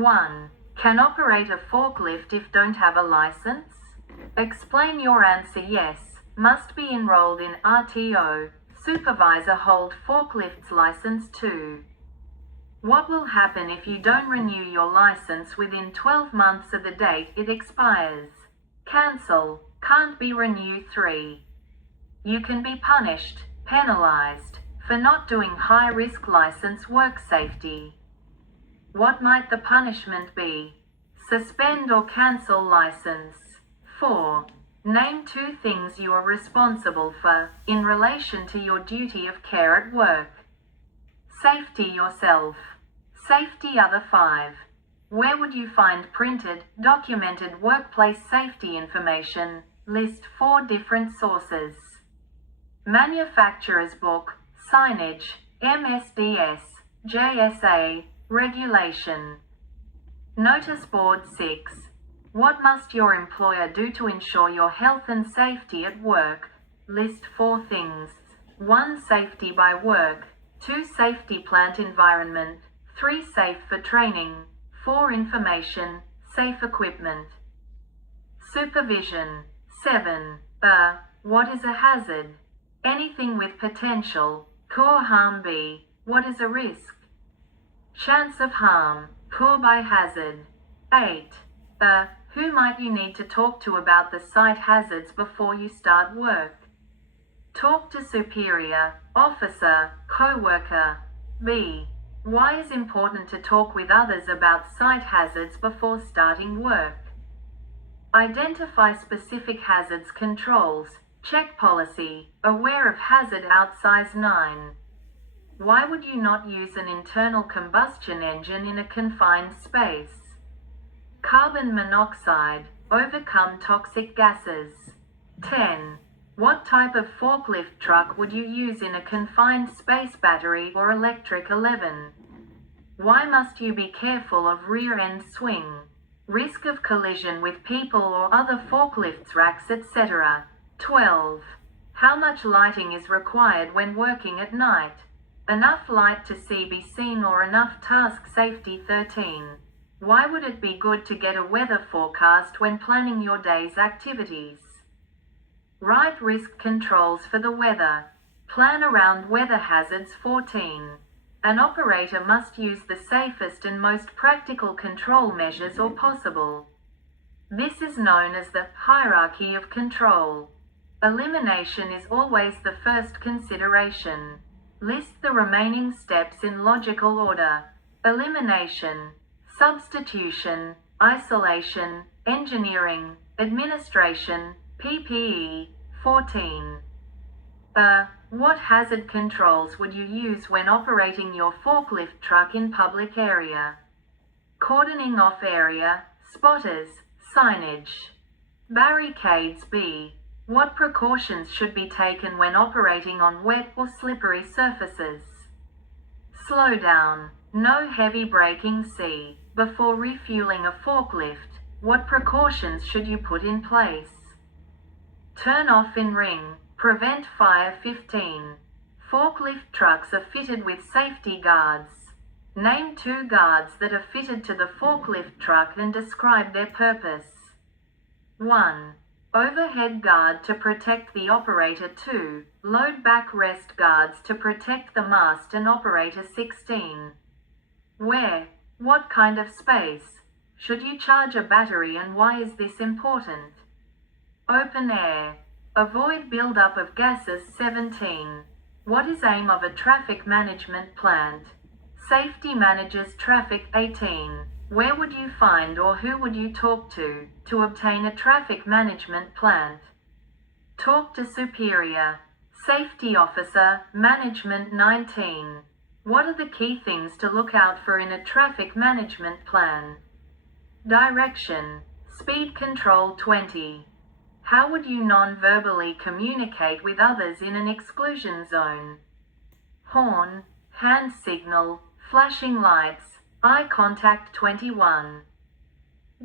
1. Can operate a forklift if don't have a license? Explain your answer. Yes. Must be enrolled in RTO. Supervisor hold forklift's license too. What will happen if you don't renew your license within 12 months of the date it expires? Cancel. Can't be renewed. 3. You can be punished, penalized, for not doing high-risk license work safety. What might the punishment be? Suspend or cancel license. 4. Name 2 things you are responsible for in relation to your duty of care at work. Safety yourself. Safety other. 5. Where would you find printed, documented workplace safety information? List 4 different sources. Manufacturer's book, signage, MSDS, JSA, regulation. Notice board. 6. What must your employer do to ensure your health and safety at work? List 4 things. 1. Safety by work. 2. Safety plant environment. 3. Safe for training. 4. Information, safe equipment. Supervision. 7. What is a hazard? Anything with potential, cause harm. B. What is a risk? Chance of harm, caused by hazard. 8. Who might you need to talk to about the site hazards before you start work? Talk to superior, officer, co-worker. B. Why is important to talk with others about site hazards before starting work? Identify specific hazards controls. Check policy. Aware of hazard outsize. 9. Why would you not use an internal combustion engine in a confined space? Carbon monoxide. Overcome toxic gases. 10. What type of forklift truck would you use in a confined space? Battery or electric. 11. Why must you be careful of rear end swing? Risk of collision with people or other forklifts, racks, etc. 12. How much lighting is required when working at night? Enough light to see be seen or enough task safety. 13. Why would it be good to get a weather forecast when planning your day's activities? Write risk controls for the weather. Plan around weather hazards. 14. An operator must use the safest and most practical control measures or possible. This is known as the hierarchy of control. Elimination is always the first consideration. List the remaining steps in logical order. Elimination, substitution, isolation, engineering, administration, PPE. 14. What hazard controls would you use when operating your forklift truck in public area? Cordoning off area, spotters, signage. Barricades. B. What precautions should be taken when operating on wet or slippery surfaces? Slow down. No heavy braking. C. Before refueling a forklift, what precautions should you put in place? Turn off in ring. Prevent fire. 15. Forklift trucks are fitted with safety guards. Name 2 guards that are fitted to the forklift truck and describe their purpose. 1. Overhead guard to protect the operator. 2. Load back rest guards to protect the mast and operator. 16. Where? What kind of space? Should you charge a battery and why is this important? Open air. Avoid buildup of gases. 17. What is aim of a traffic management plant? Safety manages traffic. 18. Where would you find or who would you talk to obtain a traffic management plant? Talk to superior. Safety officer, management. 19. What are the key things to look out for in a traffic management plan? Direction, speed control. 20. How would you non-verbally communicate with others in an exclusion zone? Horn, hand signal, flashing lights, eye contact. 21.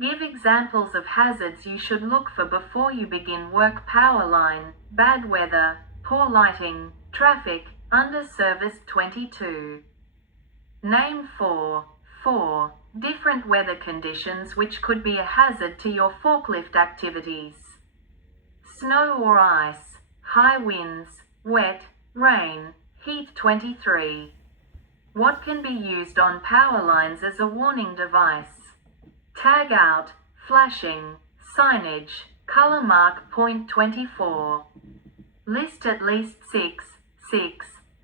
Give examples of hazards you should look for before you begin work. Power line, bad weather, poor lighting, traffic, underserviced. 22. Name 4 different weather conditions which could be a hazard to your forklift activities. Snow or ice, high winds, wet, rain, heat. 23. What can be used on power lines as a warning device? Tag out, flashing, signage, color mark. Point 24. List at least 6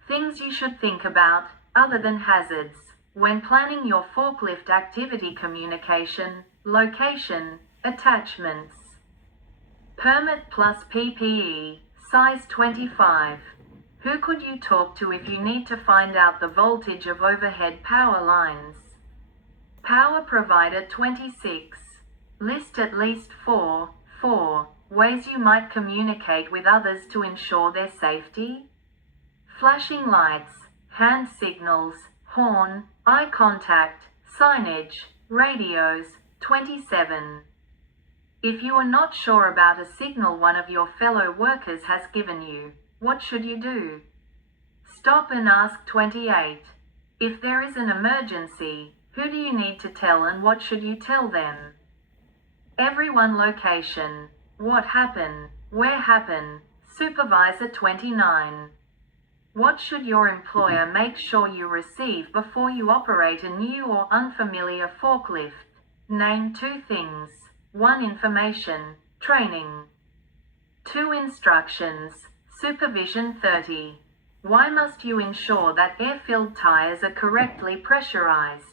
things you should think about, other than hazards, when planning your forklift activity. Communication, location, attachments. Permit plus PPE, size 25. Who could you talk to if you need to find out the voltage of overhead power lines? Power provider. 26. List at least 4 ways you might communicate with others to ensure their safety. Flashing lights, hand signals, horn, eye contact, signage, radios. 27. If you are not sure about a signal one of your fellow workers has given you, what should you do? Stop and ask. 28. If there is an emergency, who do you need to tell and what should you tell them? Everyone. Location, what happened, where happened, supervisor. 29. What should your employer make sure you receive before you operate a new or unfamiliar forklift? Name 2 things. 1. Information, training. 2. Instructions, supervision. 30. Why must you ensure that air-filled tires are correctly pressurized?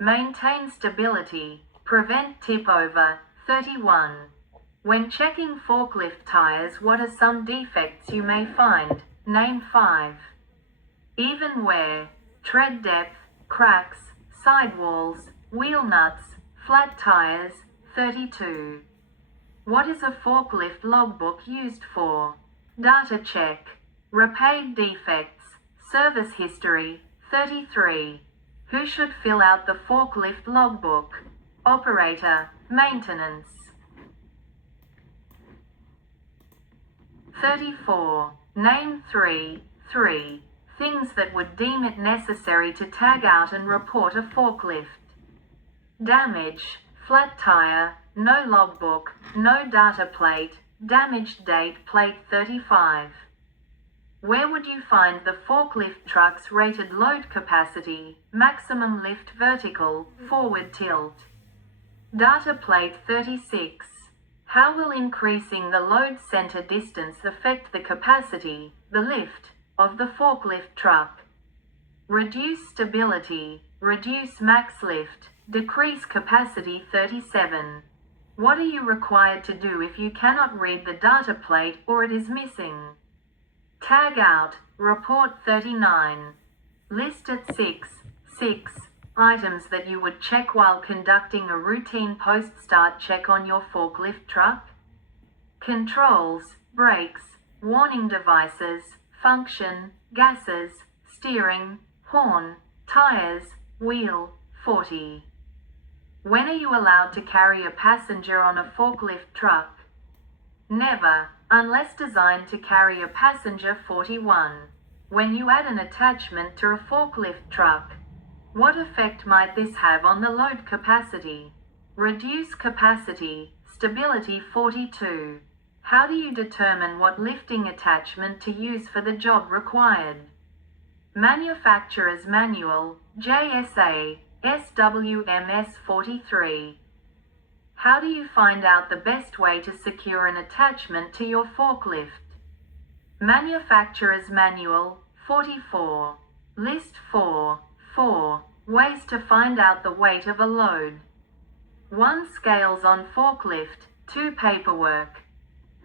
Maintain stability, prevent tip-over. 31. When checking forklift tires, what are some defects you may find? Name 5. Even wear, tread depth, cracks, sidewalls, wheel nuts, flat tires. 32. What is a forklift logbook used for? Data check, repaid defects, service history. 33. Who should fill out the forklift logbook? Operator, maintenance. 34. Name 3 things that would deem it necessary to tag out and report a forklift. Damage, flat tire, no logbook, no data plate, damaged date. Plate. 35. Where would you find the forklift truck's rated load capacity, maximum lift, vertical, forward tilt? Data plate. 36. How will increasing the load center distance affect the capacity, the lift, of the forklift truck? Reduce stability, reduce max lift, decrease capacity. 37. What are you required to do if you cannot read the data plate or it is missing? Tag out, report. 39. List at 6 items that you would check while conducting a routine post-start check on your forklift truck. Controls, brakes, warning devices, function, gases, steering, horn, tires, wheel. 40. When are you allowed to carry a passenger on a forklift truck? Never, unless designed to carry a passenger. 41. When you add an attachment to a forklift truck, what effect might this have on the load capacity? Reduce capacity, stability. 42. How do you determine what lifting attachment to use for the job required? Manufacturer's Manual, JSA, SWMS 43. How do you find out the best way to secure an attachment to your forklift? Manufacturer's Manual, 44. List 4 ways to find out the weight of a load. 1. Scales on forklift. 2. Paperwork.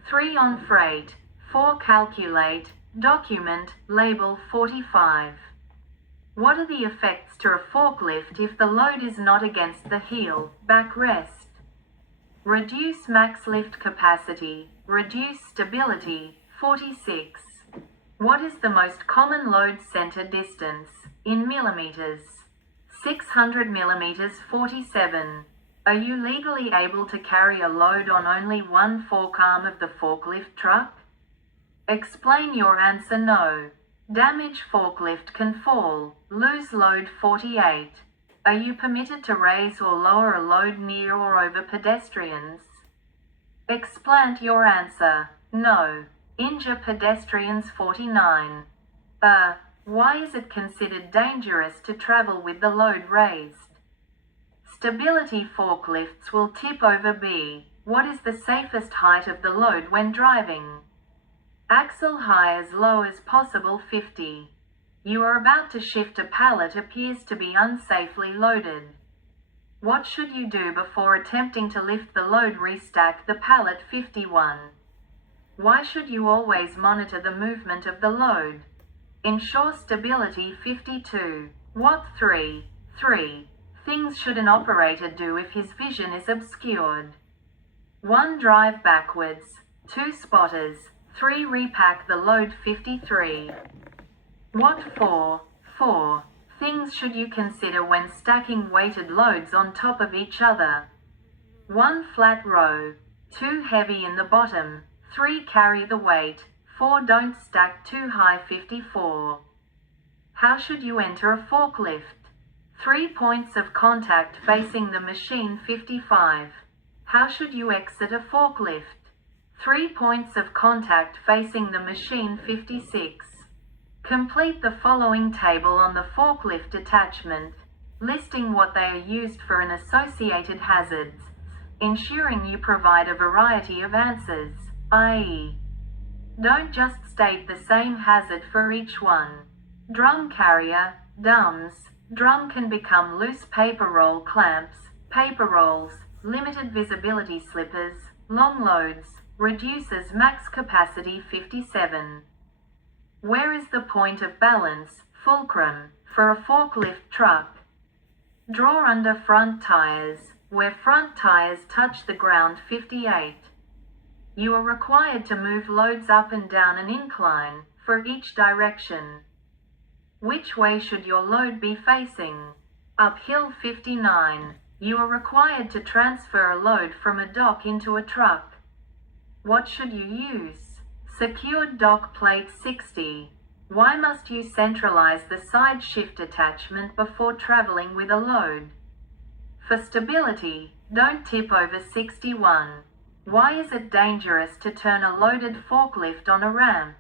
3. On freight. 4. Calculate, document, label. 45. What are the effects to a forklift if the load is not against the heel, backrest? Reduce max lift capacity, reduce stability. 46. What is the most common load center distance, in millimeters? 600 millimeters. 47. Are you legally able to carry a load on only one forkarm of the forklift truck? Explain your answer. No. Damaged forklift can fall, lose load. 48. Are you permitted to raise or lower a load near or over pedestrians? Explant your answer. No. Injure pedestrians 49. Why is it considered dangerous to travel with the load raised? Stability forklifts will tip over B. What is the safest height of the load when driving? Axle high as low as possible 50. You are about to shift a pallet appears to be unsafely loaded. What should you do before attempting to lift the load? Restack the pallet 51. Why should you always monitor the movement of the load? Ensure stability 52. What 3 things should an operator do if his vision is obscured? 1. Drive backwards. 2. Spotters. 3. Repack the load 53. What 4 things should you consider when stacking weighted loads on top of each other? 1. Flat row. 2. Heavy in the bottom. 3. Carry the weight. 4. Don't stack too high 54. How should you enter a forklift? 3 points of contact facing the machine 55. How should you exit a forklift? 3 points of contact facing the machine 56. Complete the following table on the forklift attachment, listing what they are used for and associated hazards, ensuring you provide a variety of answers, i.e., don't just state the same hazard for each one. Drum carrier, DUMS. Drum can become loose paper roll clamps, paper rolls, limited visibility slippers, long loads, reduces max capacity 57. Where is the point of balance, fulcrum, for a forklift truck? Draw under front tires, where front tires touch the ground 58. You are required to move loads up and down an incline, for each direction. Which way should your load be facing? Uphill 59. You are required to transfer a load from a dock into a truck. What should you use? Secured dock plate 60. Why must you centralize the side shift attachment before traveling with a load? For stability, don't tip over 61. Why is it dangerous to turn a loaded forklift on a ramp?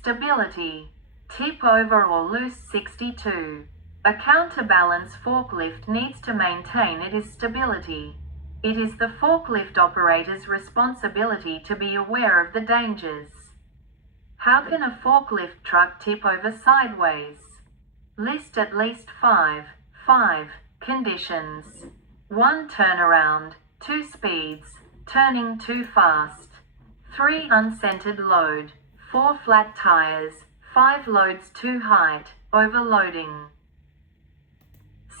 Stability, tip over or loose 62. A counterbalance forklift needs to maintain its stability. It is the forklift operator's responsibility to be aware of the dangers. How can a forklift truck tip over sideways? List at least 5 conditions. 1. Turnaround. 2. Speeds. Turning too fast. 3. Uncentered load. 4. Flat tires. 5. Loads too height. Overloading.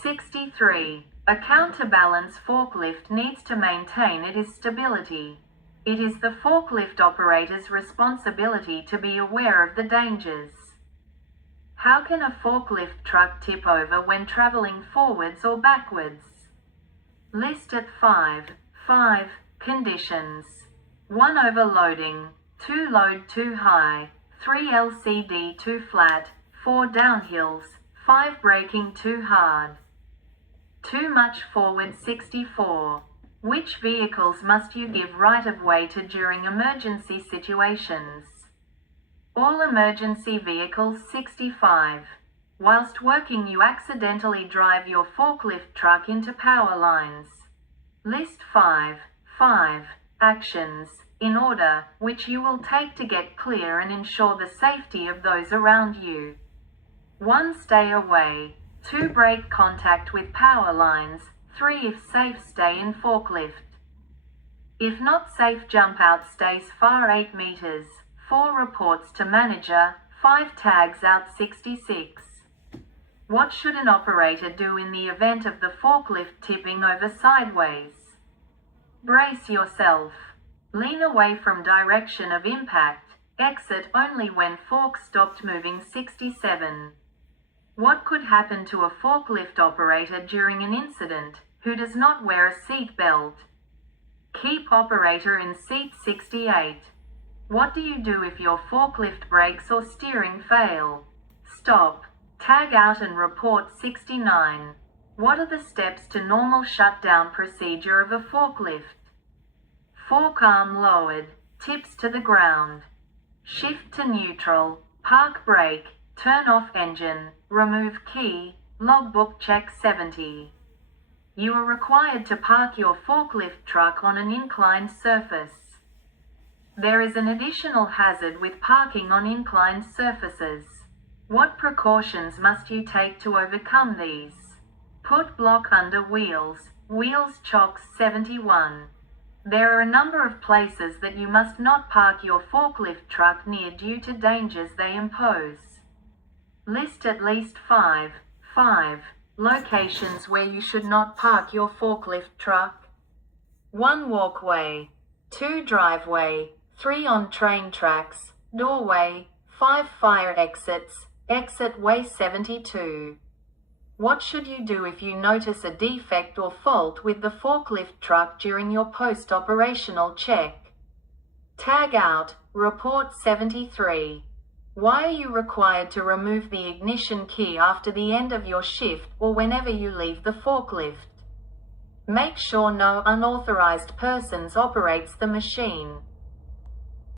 63. A counterbalance forklift needs to maintain its stability. It is the forklift operator's responsibility to be aware of the dangers. How can a forklift truck tip over when traveling forwards or backwards? List at 5 conditions. 1. Overloading. 2. Load too high. 3. LCD too flat. 4. Downhills. 5. Braking too hard. Too much forward 64. Which vehicles must you give right-of-way to during emergency situations? All emergency vehicles 65. Whilst working you accidentally drive your forklift truck into power lines. List 5 actions, in order, which you will take to get clear and ensure the safety of those around you. 1. Stay away. 2. Break contact with power lines. 3. If safe, stay in forklift. If not safe, jump out, stays far 8 meters. 4. Reports to manager. 5. Tags out 66. What should an operator do in the event of the forklift tipping over sideways? Brace yourself. Lean away from direction of impact. Exit only when fork stopped moving 67. What could happen to a forklift operator during an incident who does not wear a seat belt? Keep operator in seat 68. What do you do if your forklift brakes or steering fail? Stop, tag out and report 69. What are the steps to normal shutdown procedure of a forklift? Fork arm lowered, tips to the ground. Shift to neutral, park brake, turn off engine, remove key, logbook check 70. You are required to park your forklift truck on an inclined surface. There is an additional hazard with parking on inclined surfaces. What precautions must you take to overcome these? Put block under wheels, wheels chocks 71. There are a number of places that you must not park your forklift truck near due to dangers they impose. List at least 5 locations where you should not park your forklift truck. 1 walkway, 2 driveway, 3 on train tracks, doorway, 5 fire exits, exit way 72. What should you do if you notice a defect or fault with the forklift truck during your post-operational check? Tag out, report 73. Why are you required to remove the ignition key after the end of your shift or whenever you leave the forklift? Make sure no unauthorized persons operates the machine.